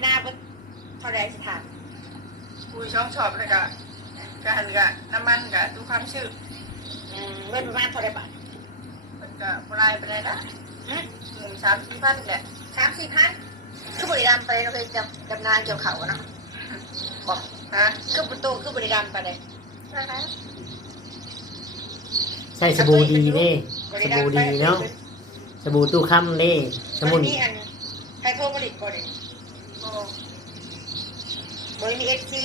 หน้าเพิ่นเท่าไรสิถามคุยช่องชอบเลยกะกะหันกะน้ำมันกะดูความชื่ออืมเงินประมาณเท่าไรบาทมันกะปลายไปเลยนะฮะหนึ่งสามสี่พันแหละสามสี่พันคือบริการไปเราเคยจำจำนานเกี่ยวเขาเนาะบอกฮะคือประตูคือบริการไปเลยใส่สบู่ดีเด้สบู่ดีเนาะสบู่ตู้ค่ำเด้สสมุมุนนนี่อันใครโทรผลิตก่อน เลยโอ้บริมีเอฟซี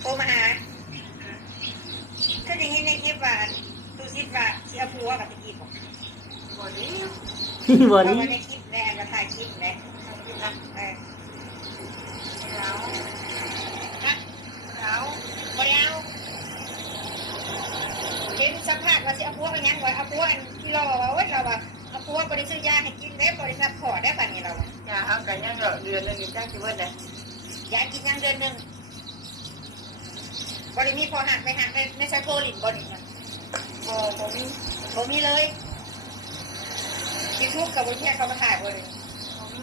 โทรมาหาถ้าได้เห็นในคลิปว่าอันตูซิดว่าเสียผัวกับตะกี้บอกบอดี้บอเอาดี้ไว้ในคลิปแน่มาถ่ายคลิปแน่นะเออแล้วฮะแล้วบริเอาเห็นสัมภาษณ์ว่าสิเอาผัวไปยังไว้เอาผัวอันที่เราว่าเว้ยเราว่า เอาผัวบริสุทธิ์ยาให้กินได้บริษัทขอได้ป่ะนี่เราอะอย่าเอากันยังเหรอเดือนหนึงนี่จ้างกี่วันเลยยากินยังเดือนหนึ่งบริมีพอหักไม่หักในในใช้โพลินบริเนี่ยบอบอมีบ่มีเลยยูทูบกับบริเทียเขามาถ่ายบริบอมี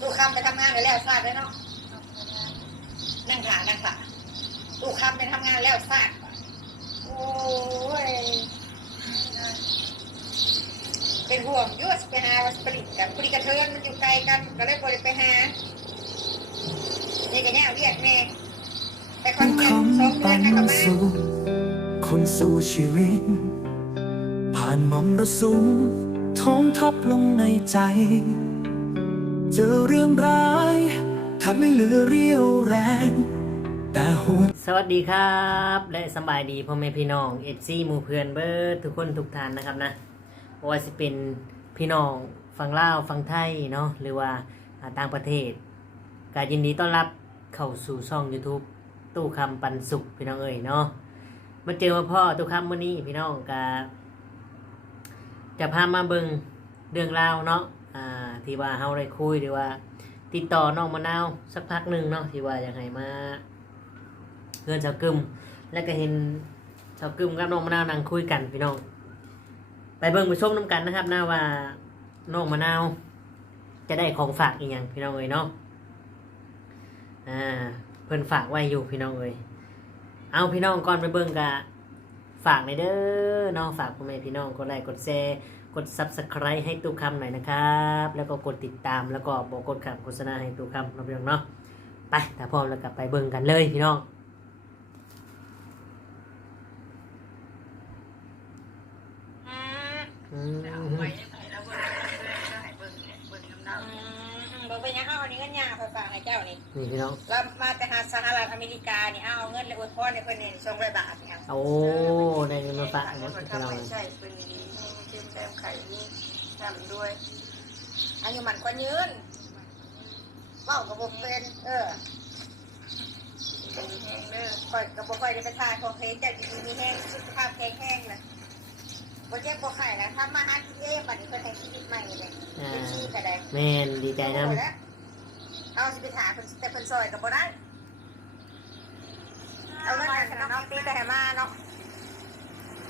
ลูกคำไปทำงานไปแล้วทราบแล้วเนาะนั่งขานั่งขาลูกคำไปทำงานแล้วทราบโอ้ย เป็นห่วงยุ่ไปหาวัสผลิตกันผลิตกระเทินมันอยู่ไกลกันก็เลยบริไปหานี่ก็แย่เรียกแม่ไปคอนเทนต์สองเดือนให้กลับมาคนสู่ชีวิต ผ่านมระสุมท้องทับลงในใจ เจอเรื่องร้ายทำให้เหลือเรี่ยวแรงแต่หวสวัสดีครับ และสบายดีพ่อแม่พี่น้องเอซีหมู่เพื่อนเบิร์ดทุกคนทุกท่านนะครับนะ ว่าจะเป็นพี่น้องฝั่งลาวฝั่งไทยเนาะหรือว่าต่างประเทศก็ยินดีต้อนรับเข้าสู่ช่อง YouTube ตู้คำปันสุขพี่น้องเอ่ยเนาะมาเจอมาพ่อตู้คำมื้อนี้พี่น้องก็จะพามาเบิงเรื่องราวเนาะอ่าที่ว่าเฮาได้คุยหรือว่า ติดต่อน้องมะนาวสักพักหนึ่งเนาะที่ว่าอยากให้มาเพื่อนชาวกึมแล้วก็เห็นชาวกึมกับน้องมะนาวนั่งคุยกันพี่น้อง ไปเบิ่งไปชมน้ำกันนะครับนะว่าน้องมะนาว จะได้ของฝากอีกอย่างพี่น้องเอ้ยเนาะอ่าเพิ่นฝากไว้อยู่พี่น้องเอ้ยเอาพี่น้องก่อนไปเบิ่งกะฝากในอยเด้อน้องฝากพ่อแม่พี่น้องกดไลค์กดแชร์กด subscribe ให้ตู้คำหน่อยนะครับ แล้วก็กดติดตามแล้วก็บอกกดคำโฆษณาให้ตู้คำเนาะพี่น้องเนาะไปถ้าพร้อมแล้วก็ไปเบิ่งกันเลยพี่น้อง อืม อืม เอาไว้ให้แล้วเบิ่งแล้วให้เบิ่งเนี่ยเบิ่งน้ำเน่าอืมบอกไปยังเอาอันนี้เงินยาไปฝากให้เจ้านี่นี่พี่น้องเรามาแต่หาสหรัฐอเมริกานี่เอาเงินเลยอวยพรในเพิ่นนี่สองร้อยบาทนี่ครับโอ้ได้เงินมาฝากแล้นะวก็พี่ทำน้องให้ใช่เป็นดีนี่เป็นแต้มไข่นี่ทำด้วยอายุมันกว่ายืนเว้ากับบ่เป็นเออเป็นแห้งเด้อค่อยกับบ่ค่อยได้ไปทานของเพลงแต่ดีๆมีแห้งสุขภาพแข็งแรงนะ บ่เจ็บบ่ไข้นะทำมาหากินเองบัดนี้เพิ่นให้ชีวิตใหม่เลยอ่าเป็นชีก็ได้แม่นดีใจนะโอ้แล้วเอาสิไปถามเพิ่นแต่เพิ่นซอยก็บ่ได้เอาเงินกันเนาะตีแต่ให้มาเนาะ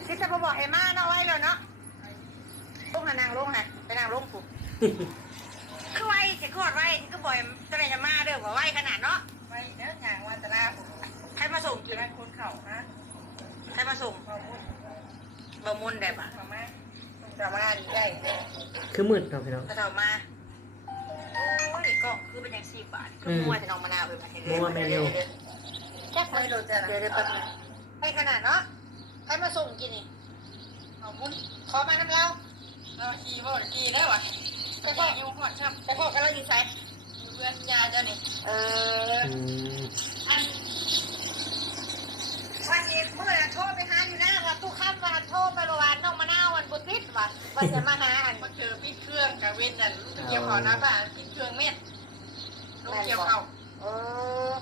ที่จะบ่บอกให้มาเนาะไว้เลยเนาะลงหานางลงหะไปนางลงปุ๊บคือไว้จะขอดไว้ก็บ่อยจะได้จะมาเด้อบ่ไว้ขนาดเนาะไว้เด้อหยางวันตะลาผมใครมาส่งจะเป็นคนเข่าฮะใครมาส่งพอมุด บ่มุนได้ปะพอมาจะมาดีได้คือมืดเนาะพี่น้องก็เท่ามาโอ้ยก็คือเป็นอย่างสี่บาทคือมัวแต่น้องมะนาวไปมาให้มัวไม่เร็ว แค่เลยโดนจะเดี๋ยวเดี๋ยวแป๊บนึงไปขนาดเนาะใครมาส่งกินนี่เอามุดขอมาน้ำเราเราขี่บ่ขี่ได้วะไปพ่ออยู่หอดช่ำไปพบกันแล้วอยู่ไสอยู่เพื่อนยาเจ้านี่เออ อืม อันวันนี้เมื่อโทรไปหาอยู่หน้าว่าตู้ข้าม วันโทรไปประวันน้องมะนาววันบุตรพิษว่าว่าจะมาหาอันมาเจอปิดเครื่องกับเว้นนั่นลูกเกี่ยวเขานะป่ะปิดเครื่องเม็ดลูกเกี่ยวเขาเออ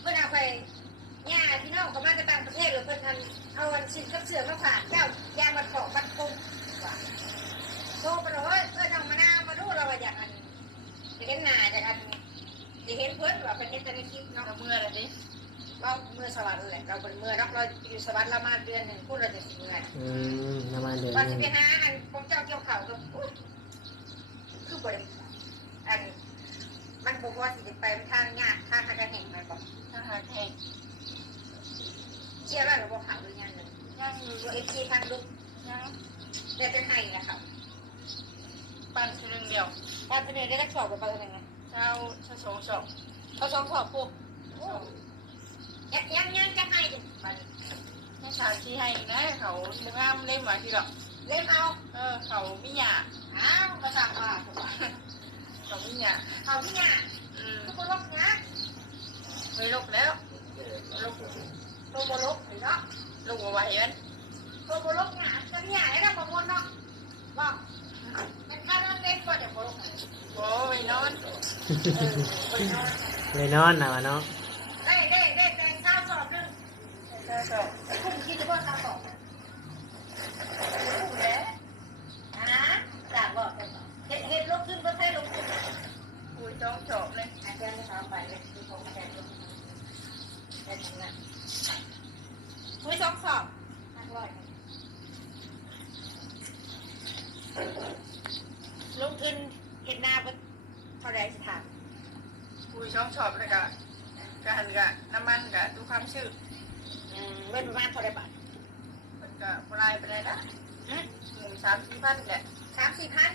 เพื่อนเอาไปย่าพี่น้องเขามาจากต่างประเทศหรือเพื่อนทันเอาวันชิ้นกับเสือมาฝากเจ้ายามันของมันปุ้งว่าโทรไปเลยเออน้องมะนาวมาดูเราว่าอย่างอันจะเห็นหน้าจากอันจะเห็นเพื่อนว่าเป็นเห็นแต่ในคลิปเนาะเอาเมื่อไรดิ เราเมื่อสวรรค์แหละเราเป็นเมื่อเราเราอยู่สวรรค์เรามาเดือนหนึ่งพูดเราจะสิเมื่ออืมประมาณเดือนว่าหจะนึงไปหาอันของเจ้าเกี่ยวเขากับอุ๊ยคือบริอัน มันบอกว่าสิจะไปทางยากทางทางการแห่งมันบอกถ้าหาแข่งเชื่อว่าเราบอกข่าวหรือยังหนึ่งยังตัวเอฟซีทางลุกยังได้เป็นไห้นะครับปั้นคือเรื่องเดียวการเสนอได้รักสอบกับอะไรไงเช้าชะสงสองเขาสองสอบปุ๊บ ยังยังยังจะให้ดิมันให้สาวที่ให้นะเขาบุงามเล่มหมาที่หรอกเล่นเอา เออ เขาไม่หยาอ้าวกระสังว่าเขาไม่หยาเขาพี่เนี่ยอืมทุกคนลกนะไปลบแล้วลบโตโบลกเนาะลบเอาไว้มันโตโบลกเนี่ยจะเนี่ยไอ้เราประมวลเนาะบอกเป็นการเล่นก็เดี๋ยวโบลกโอ้ยนอนเออไปนอนเลยนอนนะวะเนาะได้ได้ได้แต่งข้าวสอบนึง ชะสองไอ้คุณคิดว่าข้าวสอบ รู้แล้ว ฮะจากบอกเห็ดเห็ดลุกขึ้นก็ใช่ลุกขึ้น คุยจ้องจบเลย อาจารย์จะทำไปเลยคือผมแทนลุกได้ถึงนั้นคุยสองสอบห้าร้อยลงทุนเห็ดนาเป็นเท่าไรสิถาม คุยจ้องจบเลยกะกะหันกะน้ำมันกะดูความชื่อ อืมเว้นประมาณเท่าไรบาท มันกะปลายไปได้นะ ฮะ หนึ่งสามสี่พันแหละ สามสี่พัน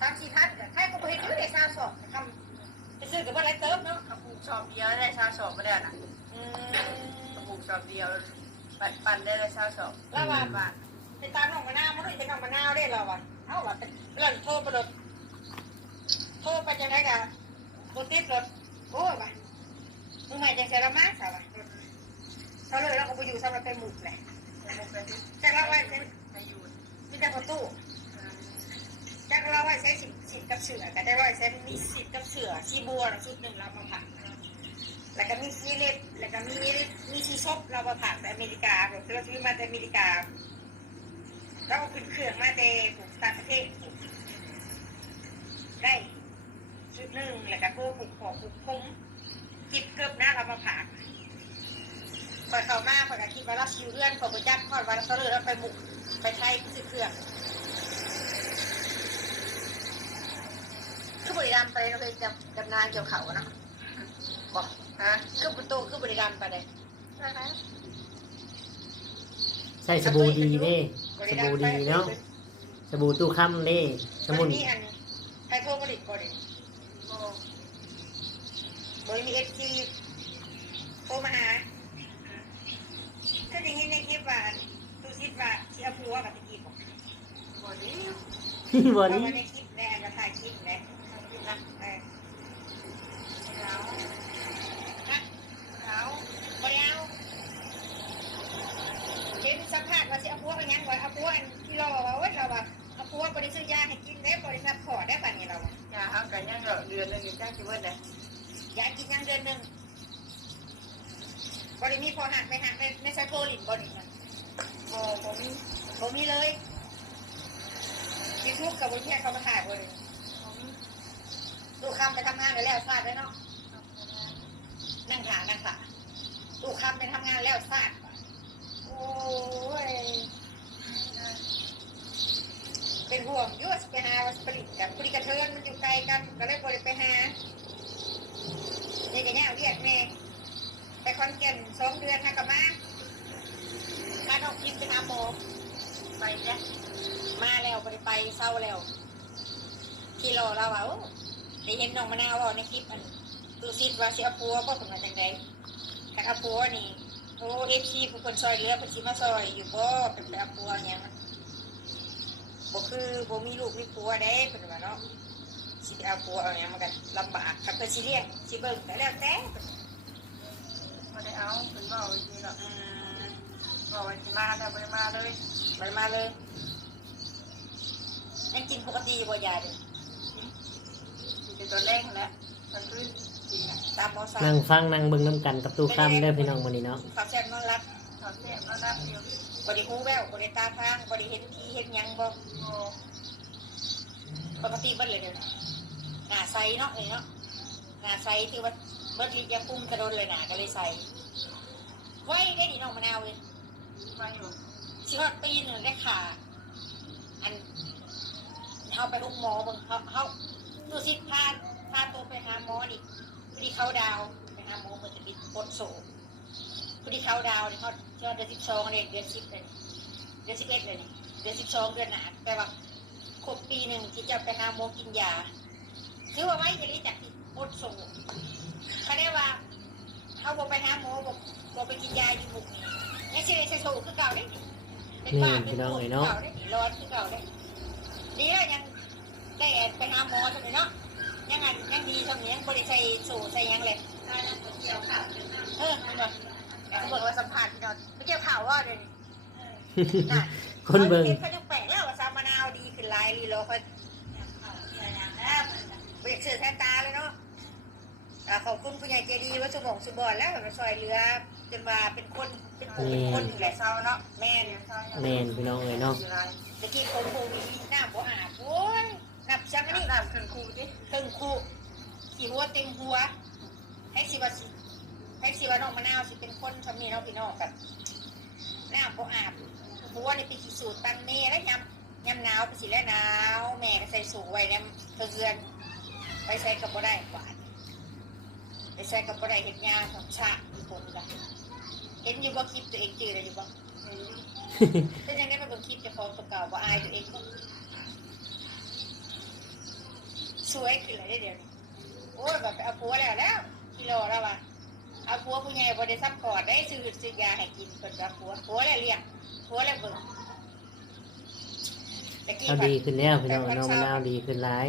สามสี่พันแต่ใครก็ไปเห็นด้วยในซาสอบทำจะซื้อกับอะไรเติมเนาะ เขาปลูกสอบเดียวได้ชาสอบไม่ได้นะ อืม เขาปลูกสอบเดียวปันปันได้ได้ชาสอบ แล้วว่า บาท ไปตามน้องมะนาวมันด้วยไปน้องมะนาวได้เราอะเอ้าว่ะเป็นเรื่องโทรประดดโทรไปยังไง กันบนติดรถโอ้ยว่ะมึงใหม่จะเสร็จแล้วมั้งสาวว่ะเขาเลยเราก็ไปอยู่สำหรับเป็นหมุกเลยเขากเราไว้เป็นอายุมีแต่ประตูแต่เราไว้ใช้สิบสิบกับเสือก็ได้ไว้ใช้มีสิบกับเสือชีบัวชุดหนึ่งเรามาผักแล้วก็มีซีเล็บแล้วก็มีมีชีซบเรามาผักแต่อเมริกาเราซื้อมาแต่อเมริกาเราเอาขึ้นเครื่องมาแต่ต่างประเทศได้ ชุดหนึ่งแล้วก็พวกผูกของผูกคุ้มจิบเกือบหน้าเรามาผ่าพอเข้ามาพอก็คิดว่าเราชิวเลื่อนพอไปจับพอดวันเขาเลยเราไปบุกไปใช้ซื้อเครื่องคือบริรัมย์ไปเราไปดำดำนานเกี่ยวเขาเนาะบอกฮะคือประตูคือบริรัมย์ไปเลยใส่สบู่ดีเด้สบู่ดีเนาะสบู่ตู้ค่ำเด้สมุนนี่อันไทยโทรผลิตบริ โอ้ บริมีเอฟซีโทรมาหาถ้าอย่างนี้ในคลิปว่าตูซิดว่าที่เอาผัวกับตะกี้บอกบอดี้บอเอาดี้ไว้ในคลิปแน่มาถ่ายคลิปนะนะเออแล้วนะแล้วบริเอาเห็นสัมภาษณ์ว่าที่เอาผัวกันยังว่าเอาผัวอันที่เราว่าเว้ยเราว่าเอาผัวบริสุทธิ์ยาให้กินได้บริษัทขอได้ป่ะนี่เราอย่าเอากันยังเหรอเดือนหนึ่งจ้างกี่วันเล ยยากินยังเดือนหนึ่งบริมีพอหักไม่หักในในไซโคลินบริษัทโอ้ผมมีผมมีเลยยูทูบกับบริษัทเขามาถ่ายบริผมมีลูกคำไปทำงานไปแล้วฟาดไปเนาะนั่งขานั่งขาลูกคำไปทำงานแล้วฟาดว่ะโอ้ยเป็นห่วงอยุ่ไปหาวัสผลิตกับผลิตกระเทินมันอยู่ไกลกันก็เลยบริไปหา นี่ก็เนี่ยเรียกแม่ไปคอนเกนสองเดือนนะกับมาพาน้องพิมไปหาหมอไปเนี่ยมาแล้วบริไปเศร้าแล้วกิโลเราว่าโอ้ได้เห็นน้องมะนาวว่าในคลิปมันดูซิว่าสิอาปัวก็ถึงมาจังไดถ้าเอาปัวนี่โอ้เอฟซีผู้คนซอยเรือเป็นสิมาซอยอยู่บ่เป็นปเอาปัวอย่างนั้นบ่คือบ่มีลูกมีปัวได้เป็นว่าเนาะ สิไปเอาปัวเอาอย่างมันก็ลำบากถ้าเพิ่นสิเลี้ยงสิเบิ่งก็แล้วแต่ไม่ได้เอาเป็นบอกอีกทีหรอกอืมบอกวันที่มาแต่ไม่มาเลยมันมาเลยยังกินปกติบ่ยาเด้เป็นตัวแรกแล้วมันขึ้นจริงอะตามหมอสั่งนั่งฟังนั่งเบิ่งน้ำกันกับตู้ค่ำเด้อพี่น้องวันนี้เนาะเขาแซ่บนอนรับถอดเสียบแล้วนับเดียวบริหูแววบริตาฟางบริเห็นทีเห็นหยังบ่โอ้ปกติเบิดเลยเด้อ หนาใสเนาะเอ้ยเนาะหนาใสที่ว่าเบิดลิยาพุ่มกระโดนเลยหนาก็เลยใสไว้ได้ดีน้องมะนาวเลยมาอยู่สิว่าปีหนึงได้ขาอันเฮาไปลูกหมอเบิ่งเฮาเฮาดูสิพาพาตัวไปหาหมอนี่พอดีเขาดาวไปหาหมอเพิ่นจะมีปนโศกพอดีเขาดาวเนี่ยเขาเดือนสิบสองเลยเดือนสิบเลยเดือนสิบเอ็ดเลยเดือนสิบสองเดือนหนาแปลว่าครบปีหนึ่งที่จะไปหาหมอกินยา คือว่าไว้จะรีจากที่ปนโศกเขาได้ว่าเขาบอกไปหาหมอบอกบอกไปกินยาอยู่บุกนี่ยังสิได้ใส่โศกคือเก่าได้นี่เป็นบ้าเป็นโรคคือเก่าได้นี่ร้อนคือเก่าได้ดีแล้วยังได้ไปหาหมอตรงนี้เนาะยังไงยังดีตรงนี้ยังบริใส่สู่ใส่ยังเลยเออมันบอกเขาบอกว่าสัมผัสพี่นอนไม่เกี่ยวข่าวว่าเลยน่ะคนเบิ่งเขาจะแปลกแล้วว่าซามะนาวดีขึ้นหลายลีโลเขา เบียกเสือแทนตาเลยเนาะอ่าขอบคุณผู้ใหญ่ใจดีว่าสมองสุบอนแล้วมาซอยเรือจนมาเป็นคนเป็นผู้เป็นคนอยู่แหละเศร้าเนาะแม่นแม่นพี่น้องเอ้ยเนาะตะกี้คนโควิดหน้าบ่อาบโอ้ยนับจังอันนี่น้ำขึ้นคูดิตึงคู่ขี่หัวเต็มหัวให้สิว่าสิให้สิว่าน้องมะนาวสิเป็นคนทำมีน้องพี่น้องกับหน้าบ่อาบหัวนี่ไปขี่สูตรตันเน่แล้วยำยำหนาวไปสิแล้วหนาว แม่ก็ใส่สูไว้เนี่ยเทือน ไปใส่กับบ่ได้กว่าไปใส่กับบ่ได้เห็ดยาของชาอีกคนกันเห็นอยู่บ่คลิปตัวเองจืดเลยอยู่บ่เป็นยังไงมาเบิ่งคลิปเจะฟ้าของตัวเก่าบ่อายตัวเองบ่สวยขึ้นเลยได้เดี๋ยวนี้โอ้ยแบบไปเอาผัวแล้วแล้วกิโลแล้วว่ะเอาผัวผู้ใหญ่บ่ได้ซัพพอร์ตได้ซื้อซื้อยาให้กินเพิ่นว่าผัวผัวแล้วเลี้ยงผัวแล้วเบิ่งตะกี้เอาผัดดีขึ้นแล้วพี่น้องน้องมะนาวดีขึ้นหลาย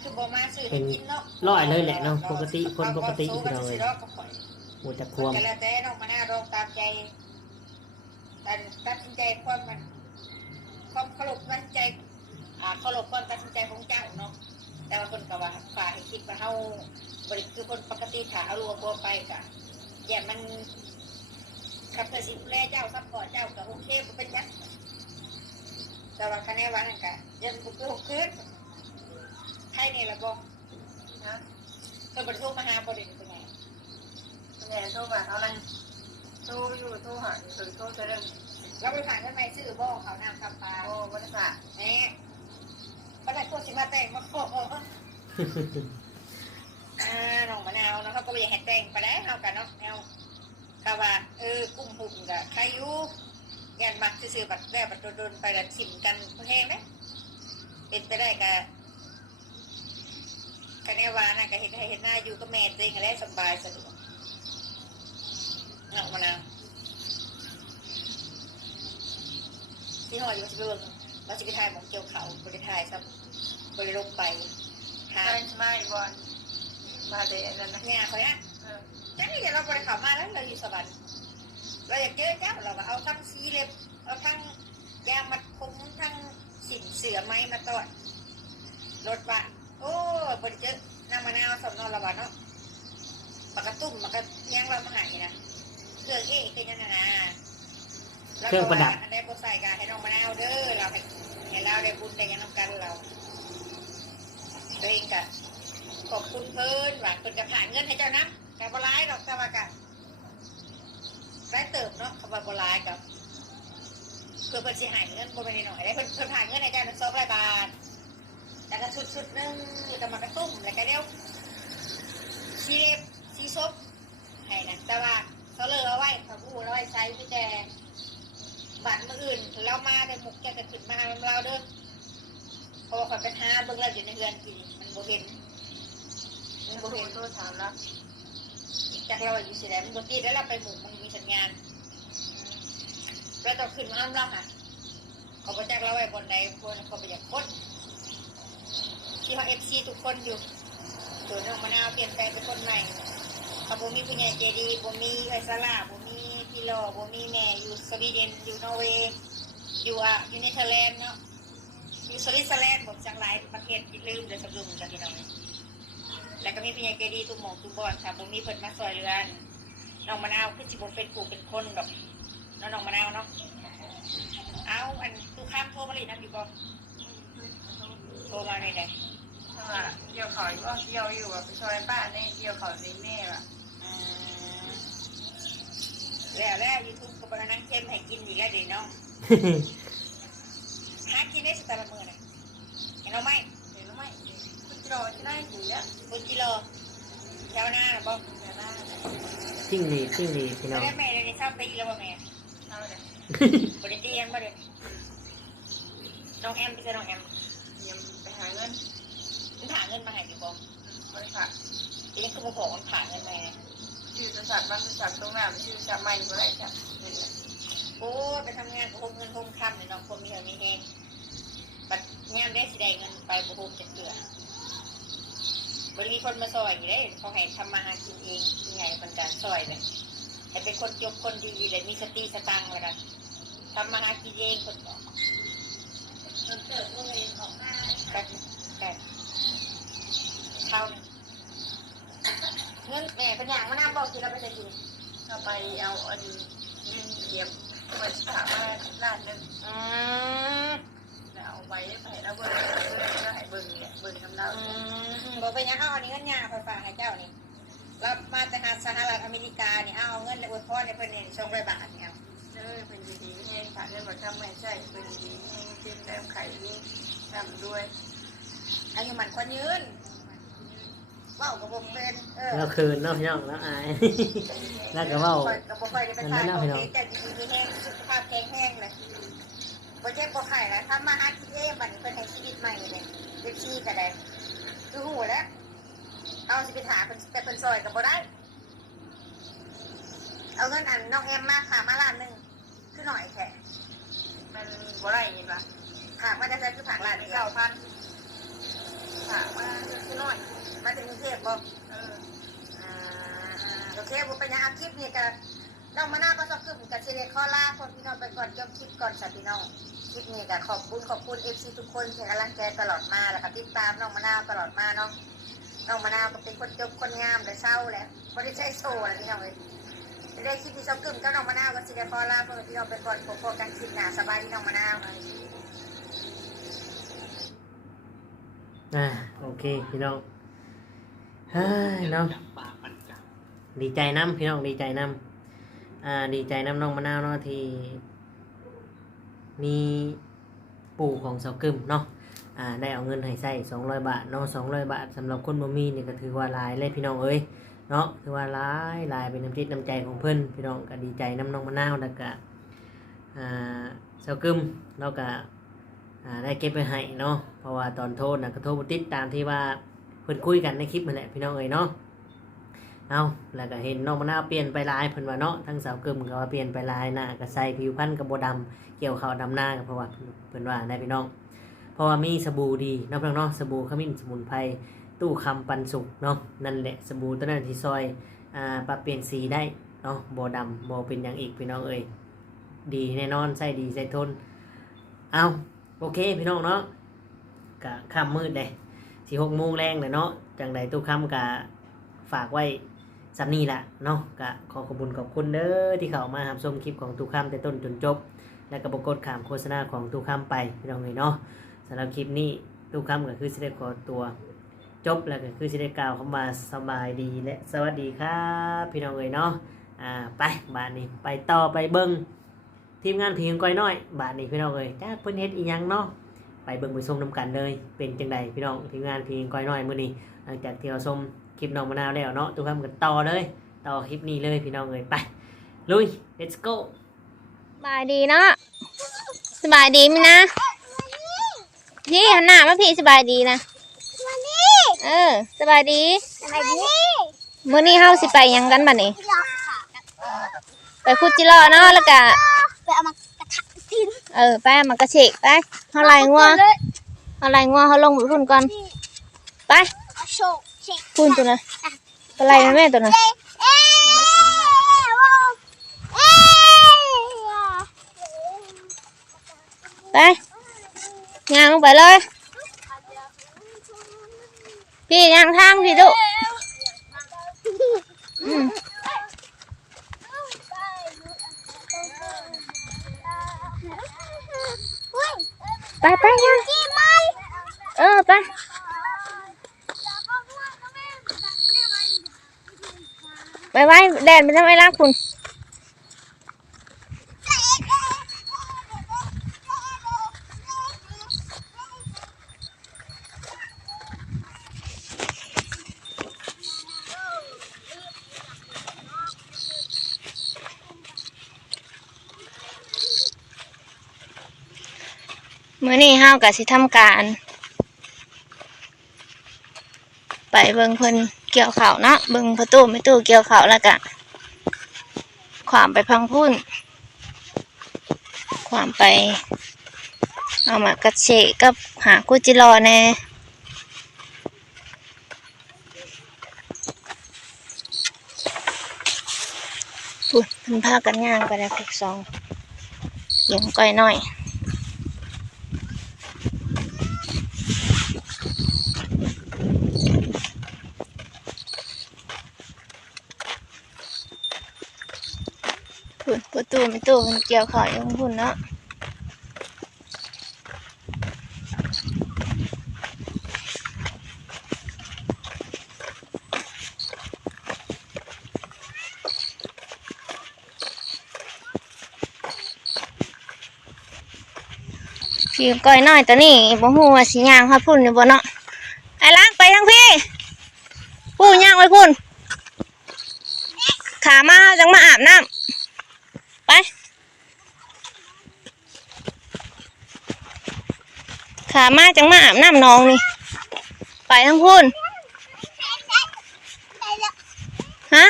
คือบ่มาซื้อให้กินเนาะร้อยเลยแหละเนาะปกติคนปกติพี่น้องเอ้ยเนาะก็ข่อยหมดจากความก็แล้วแต่น้องมาหน้าดองตามใจตัดตัดสินใจความมันความเคารพตัดสินใจอ่าเคารพความตัดสินใจของเจ้าเนาะแต่ว่าคนก็ว่าฝากให้คิดว่าเฮาบริคือคนปกติถ้าเอารวมตัวไปกะอย่ามันขับเพื่อสิดูแลเจ้าซัพพอร์ตเจ้าก็โอเคบ่เป็นหยังแต่ว่าคะแนนว่านั่นกะยังบุกบุกขึ้น ใครนี่ละบ่นะเพิ่นบ่ได้โทรมาหาบ่ได้เป็นไงแม่โทรมาเขานั่งโทรอยู่โทรหาอยู่โทรจะเรื่องเราไปผ่านกันไปซื้อบ่เขาน้ำคำปลาโอ้บริษัทแหน่ก็ได้พวกสิมาแต่งมาขออ่าน้องมะนาวเนาะเขาก็ไปอยากให้แต่งไปได้เฮากันเนาะแนวก็ว่าเออกุ้มหุ่มกับใครอยู่ยันมักซื้อๆบัตรแรกบัตรโดนๆไปละชิมกันแห้งไหมเป็นไปได้กะ คะแนนว่าน่ะก็เห็นให้เห็นหน้าอยู่ก็แม่ตัวเองอะไรสบายสะดวกน้องมะนาวที่หออยู่ที่เบิ่งเราจะไปถ่ายหมองเกี่ยวเขาบริถ่ายครับบริลงไปหาใช่ไม่บอลมาเดนั่นนะเนี่ยเขาเนี่ยเออจังนี่เดี๋ยวเราบริเขามาแล้วเราอยู่สวรรค์เราอยากเจอเจ้าเราก็เอาทั้งสีเล็บเอาทั้งยางมัดผมทั้งสินเสือไม้มาตอดรถวะ โอ้บริเจอน้ำมะนาวสำนอนละวะเนาะปากกระตุ้มปากกระเลี้ยงเรามาใหายนะเครื่องเอ๊ะเป็นยังไงนะแล้วก็ว่าอันใดบใส่กันให้น้องมะนาวเด้อเราให้ให้เราได้บุญได้หยังนำกันเราตัวเองกะขอบคุณเพิ่นว่าเพิ่นจะผ่านเงินให้เจ้านะกับบร้ายดอกแต่ว่ากันร้ายเติบเนาะคำว่าบร้ายกับเพื่อเพิ่นสิใหายเงินบ่ไปหน่อยได้เพิ่นเพิ่นผ่านเงินให้เจ้าสองร้อยบาท แต่ก็ชุดชุดๆหนึงแล้วก็มากระตุ้มแล้วก็เดียวสีเล็บสีซบให้นะแต่ว่าเขาเลิกเอาไว้เขาพูดเอาไว้ใช้ไม่แต่บัตรมืออื่นเรามาแต่หมุกจะจะขึ้นมาหาเราเด้อเพราะว่าเขาไปหาเบิ่งแล้วอยู่ในเรือนกินมันบ่เห็นมันโทบ่รเห็นโทรถามแล้วจากเราอยู่สิแล้วมันบ่ติดแล้วเราไปหมู่มันมีสัญญาณเราต้องขึ้นมาอ้ำเราค่ะเขาไปจากเราไว้บนใดบนเขาไปอยากคน ที่เขาเอฟซีทุกคนอยู่ส่วนน้องมะนาวเปลี่ยนแปลงเป็นคนใหม่เขาบ่มีผู้ใหญ่ใจดีบ่มีไอซาร่าบ่มีพี่โลบ่มีแม่อยู่สวีเดนอยู่นอร์เวย์อยู่อะอยู่เนเธอร์แลนด์เนาะอยู่สวิตเซอร์แลนด์ผมจังหลายประเทศที่ลืมเลยสำรวมกันพี่น้องแล้วก็มีพญาเกดีทุกหมองทุกบอนค่ะผมมีเพิ่นมาซอยเรือนน้องมะนาวคือจิบเป็นผู้เป็นคนแบบน้องน้องมะนาวเนาะเอาอันทุกข้ามโทรมาเลยนะพี่บอโทรมาเลยได้ ว่าเกี่ยวเขาอยู่ว่าเกี่ยวอยู่แบบไปช่วยป้าในเกี่ยวเขาในแม่ว่ะอืมแล้วแล้วยูทูบก็เป็นนั่งเข้มให้กินอีกแล้วเดี๋ยวน้องหากินได้สตาร์ละมือนะเห็นเอาไหมเห็นไหมคุณจะโลที่ได้กี่เนี่ยบุญกิโลยาวหน้าบ่เดี๋ยวหน้าจิ้งหรีดจิ้งหรีดพี่น้ไม่องได้แม่เลยชอบตีแล้วบ่แม่เอาเลยบริเตียงบ่เด้น้องแอมไปใช่น้องแอมเยี่ยมไปหาเงิน มันถาเงินมาให้อยู่บ่บริษัททีนี้ก็บ่บอกมันถาเงินมาชื่อบริษัทบ้านบริษัทตรงหน้ามันชื่อบริษัทใหม่ก็ได้จ้ะโอ้ไปทำงานก็โฮมเงินโฮมคำเลยน้องคนมีเท่านี้เองบัดงานได้สิได้เงินไปบ่โฮมจะเกลือบ่ได้มีคนมาซอยอยู่เด้เขาให้ทำมาหากินเองที่ไงมันจะซอยเลยแต่เป็นคนจบคนดีเลยมีสติสตังค์เลยนะทำมาหากินเองคนบอกจนเติบก็เลยออกมาแบบแบบ เท่านั้นเงินแม่เป็นอย่างมาน้ำบอกกินเราไปจะกินเอาไปเอาอันเงินเยี่ยมมาถามว่าล้านหนึ่งอืมแล้วเอาไว้ให้เราเบิ่งเพื่อให้เบิ่งเนี่ยเบิ่งน้ำเน่าอืมบอกไปยังเอาอันนี้เงินยาไปฝากให้เจ้านี่เรามาจากสหรัฐอเมริกานี่เอาเงินอวยพรในเพื่อนเนี่ยชงใบบาทเนี่ยเออเป็นดีๆให้ฝากเงินมาทำไม่ใช่เป็นดีๆให้กินแต้มไข่นี่ทำด้วยอายุมันคนยืน เว้ากับผมเป็นเออแล้วคืนเนาะพี่น้องแล้วอาย แล้วก็เว้ากับผมไปได้ไปทานของเจ๊แต่ดีๆแห้งสุขภาพแข็งแห้งเลยบ่เจ็บบ่ไข้แล้วทำมาหากินเองบัดนี้เพิ่นให้ชีวิตใหม่เลยเด็กชีก็ได้คือหูแล้วเอาสิไปถามเป็นแต่เป็นซอยกับบ่ได้ เอาเงินอันน้องแอมมาฝากมาล้านหนึ่งคือหน่อยแค่มันบ่ได้ยินปะฝากมาได้ใช้คือฝากล้านเดียเก้าวพันฝากมาคือน้อย มาถึงกรุงเทพบ่เอออ่าโอเคบ่เป็นหยังอาคลิปนี้ก็น้องมาน้าก็สอบขึ้นกับสิเดข้อลาคนพี่น้องไปก่อนจบคลิปก่อนสัพี่น้องคลิปนี้ก็ขอบคุณขอบคุณ FC ทุกคนที่กำลังใจตลอดมาแล้วก็ติดตามน้องมะนาวตลอดมาเนาะน้องมะนาวก็เป็นคนจบคนงามแต่เศร้าแหล้วบ่ได้ใช้โซ่แล้วพี่น้องเอ้ยได้คลิปที่ชอบกึ่มก็น้องมะนาวก็สิได้พอลาเพื่อนพี่น้องไปก่อนพบกันคลิปหน้าสบายดีน้องมะนาวอ่าโอเคพี่น้อง เฮ้ยเนาะดีใจน้ำพี่น้องดีใจน้ำอ่า ดีใจน้ำน้องมะนาวเนาะที่มีปู่ของเสากึมเนาะอ่าได้เอาเงินให้ใส่สองร้อยบาทเนาะสองร้อยบาทสำหรับคนบ่มีนี่ก็ถือว่าหลายเลยพี่น้องเอ้ยเนาะถือว่าหลายหลายเป็นน้ำจิตน้ำใจของเพิ่อนพี่น้องก็ดีใจน้ำน้องมะนาวแล้วก็อ่าเสากึมเราก็อ่าได้เก็บไปให้เนาะเพราะว่าตอนโทษนะก็โทษบ่ติดตามที่ว่า พิ่นคุยกันในคลิปนั่นแหละพี่น้องเอ้ยเนาะเอาแล้วก็เห็นน้องมะนาวเปลี่ยนไปลายเพิ่นว่าเนาะทั้งสาวกึมก็ว่าเปลี่ยนไปลายหน้าก็ใส่ผิวพรรณก็บ่ดำเกี่ยวข้าวดำหน้าก็เพราะว่าเพิ่นว่าได้พี่น้อง เพราะว่ามีสบู่ดีเนาะพี่น้องเนาะสบู่ขมิ้นสมุนไพรตู้คำปันสุกเนาะนั่นแหละสบู่ตัวนั้นที่ซอยอ่าปรับเปลี่ยนสีได้เนาะบ่ดำบ่เป็นหยังอีกพี่น้องเอ้ยดีแน่นอนใส่ดีใส่ทนเอาโอเคพี่น้องเนาะกะค่ำมืดเลย สี่หกโมงแรงเลยเนาะจังใดตู้ค่ำกะฝากไว้สำนีละเนาะกะขอขอบคุณขอบคุณเด้อที่เข้ามารับชมคลิปของตู้ค่ำแต่ต้นจนจบ และก็บกดขามโฆษณาของตู้ค่ำไปพี่น้องเลยเนาะสำหรับคลิปนี้ตู้ค่ำก็คือสิได้ขอตัวจบแล้วก็คือสิได้กล่าวคำว่าสบายดีและสวัสดีครับพี่น้องเลยเนาะอ่าไปบ้านนี้ไปต่อไปเบิ้งทีมงานผีก้อยน้อยบาทนี้พี่น้องเลยจ้าเพิ่นเฮ็ดอีหยังเนาะ เบิ่งไปชมนํกันเลย เป็นจังใดพี่น้องทีมงานผีก้อยน้อยมื้อนี้หลังจากที่เราชมคลิปน้องมะนาวแล้วเนาะทุกคำกันต่อเลย ต่อคลิปนี้เลยพี่น้องเลยไปลุย let's go สบายดีเนาะสบายดีมั้ยนะพี่หันหน้ามาพี่สบายดีนะเออสบายดีมื้อนี้เฮาสิไปหยังกันบัดนี้ไปคุดจิโร่เนาะแล้วก็ไปเอามา กระทะกินเออไปเอามันกระเฉกไปเฮาไล่งัวเฮาไล่ ไปไปยังกี่ไม้เออไปไปไว้แดดไม่ทำไมรักคุณ มื้อ นี้เฮาวก็สิทำการ ไปเบิ่งเพิ่นเกี่ยวเขาเนาะเบิ่งประตูไม่ตู้เกี่ยวเข้าแล้วก็ขวามไปพังพุ่น ขวามไป เอามากระเชะกับหากุจิรอแน่ปุ๊บเพิ่นพากันย่างไปแล้วพวกสองเลี้ยงก้อยน้อย พุ่นประ ตูไม่ตู้มันเกี่ยวข้อยังพุ่นเนาะพี่ก้อยน้อยตัวนี้บ่ฮู้ว่าสิย่างฮอดพุ่นอยู่บ่เนาะไอ้ล้างไปทางพี่ปู่ย่างไว้พุ่นขามาจังมาอาบน้ำ ไป ขามาจังมา อาบน้ำน้องนี่ ไปทั้งพูนฮะ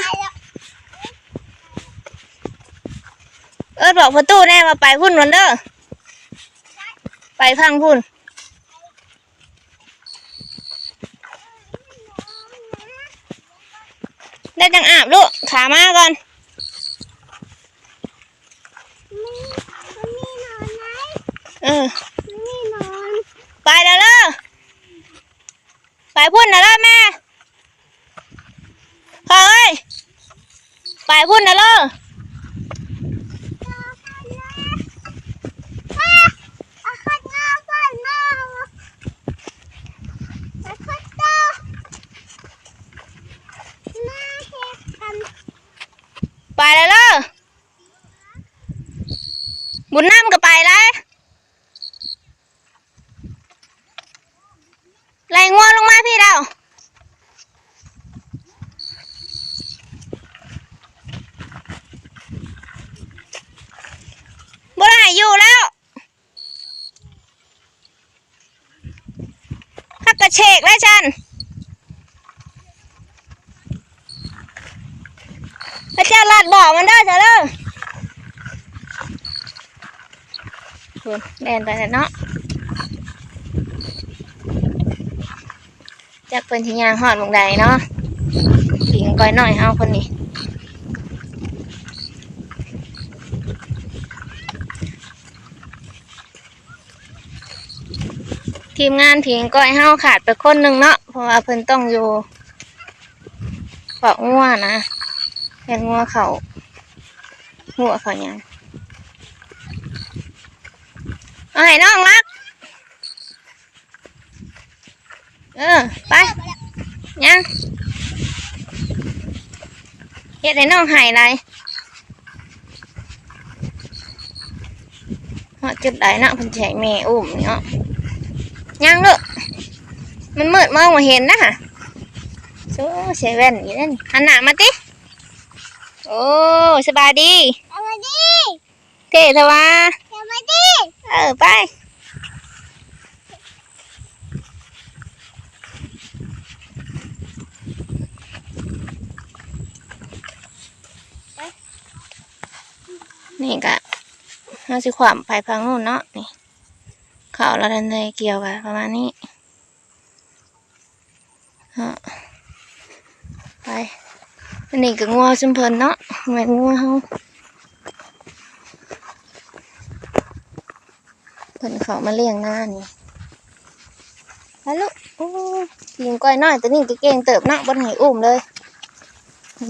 เออบอกประตูแน่ว่าไปพุ่นวันเด้อ ไปพังพุ่น ได้จังอาบลูก ขามาก่อนมันมีหนอนไหมเออ มันมีหนอน ไปแล้วเด้อไปพุ่นนะเด้อแม่พ่อเอ้ย ไปพุ่นนะเด้อ อาคัดหน้าก่อนหน้าอาคัดตาหน้าเห็ดกัน ไปแล้วเด้อบุญน้ำก็ไปเลยไล่งัวลงมาพี่เราบ่ได้อยู่แล้วฮักกระ เชกแล้วฉันพระเจ้าลาดบอกมันได้เถอะเด้อคุณแดนไปแล้วเนาะจากเป็นที่ยางหอดลงใดเนาะปิงก้อยหน่อยเอาคนนี้ ทีมงานผิงก้อยเฮาขาดไปคนหนึ่งเนาะเพราะว่าเพิ่นต้องอยู่เกาะง่วนะเห็นงัวเขาหัวเขายังเอาให้น้องรัก เออ ไปยังเฮ็ดให้น้องหายไรเหาะจุดใดเนาะเพิ่นสิใช้แม่อุ้มเนาะ ยังเด้อมันมืดมองมาเห็นนะฮะโซ่ใส่แว่นอยู่นั่นหันหน้ามาติโอ้สบายดีเอามาดิเททวาเอามาดิเออไปนี่กะเราสิขวามไปพังนู่นเนาะนี่ เขาเราดันเลยเกี่ยวกันประมาณนี้ไปอันนี้ก็งัวซุมเพลินเนาะแม่งัวเฮาเพิ่นเขามาเลี้ยงหน้านี่ไปลูกโอ้ยิงก้อยน้อยแตัวนี้ก็เก่งเติบเนักบนให้อุ้มเลย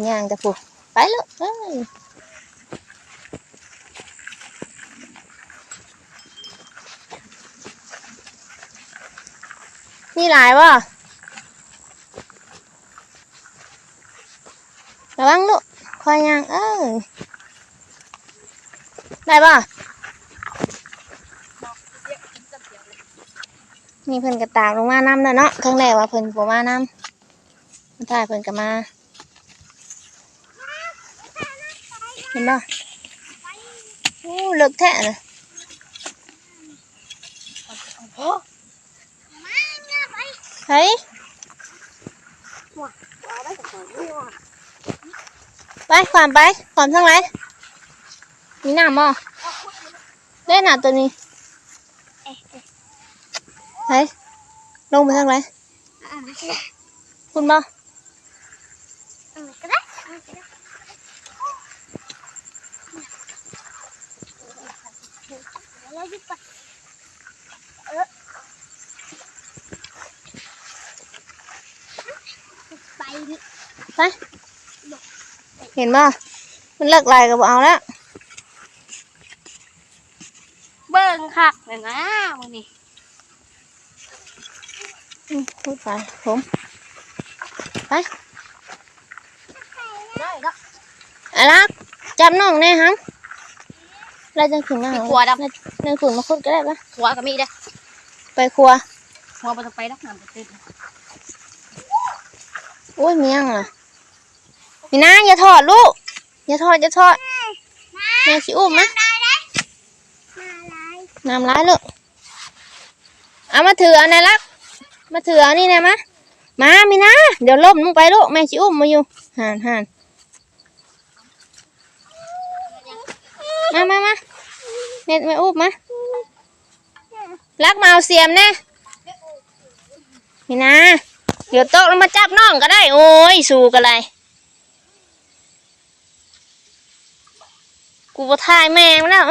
ย่างแต่ผูกไปลูกเอ้ย หลายวะระวังลูกคอยยางเอ้ยได้ป่ะมีเพิ่นกระตากลงมาน้ำแล้วเนาะครั้งแรกว่าเพิ่นบ่มาน้ำมันตายเพิ่นก็มาเห็นบ่โอ้เลิกแท้น่ะเเฮ้ยไปความไปความทั้งไรมีน้ำบ่เล่นหนาตัวนี้เฮ้ยลงไปทั้งไรคุณบ่ ก็ได้แล้วหยุดไป ไปดิ ไปเห็นบ่มันเลิกลายก็บเอาแล้วเบิ่งคักเลยนะมึงนี่อืมพูดไปผมไปได้แล้วอะลักจับน้องแน่ฮัมเราจะขึ้นมามีครัวดำนั่งขึ้นมาคุดก็ได้ปะหัวก็มีเด้อไปครัวหัวมันต้องไปรักน้ำติดโอ้ยเมียงอะ มีนะอย่าถอดลูก อย่าถอดอย่าถอดแม่ชิอุ้มนะน้ำร้ายลูกเอามาถือเอานายลัก มาถือเอานี่นะมะมามีนะเดี๋ยวล้มลงไปลูกแม่ชิอุ้มมาอยู่ห่านห่านมามามาเน็ตม่อุ้มมาลักมาเอาเสียมแน่มีนะ เดี๋ยวโต๊ะแล้วมาจับน้องก็ได้ โอ้ย สูกันเลย กูบ่ทายแม่งแล้ว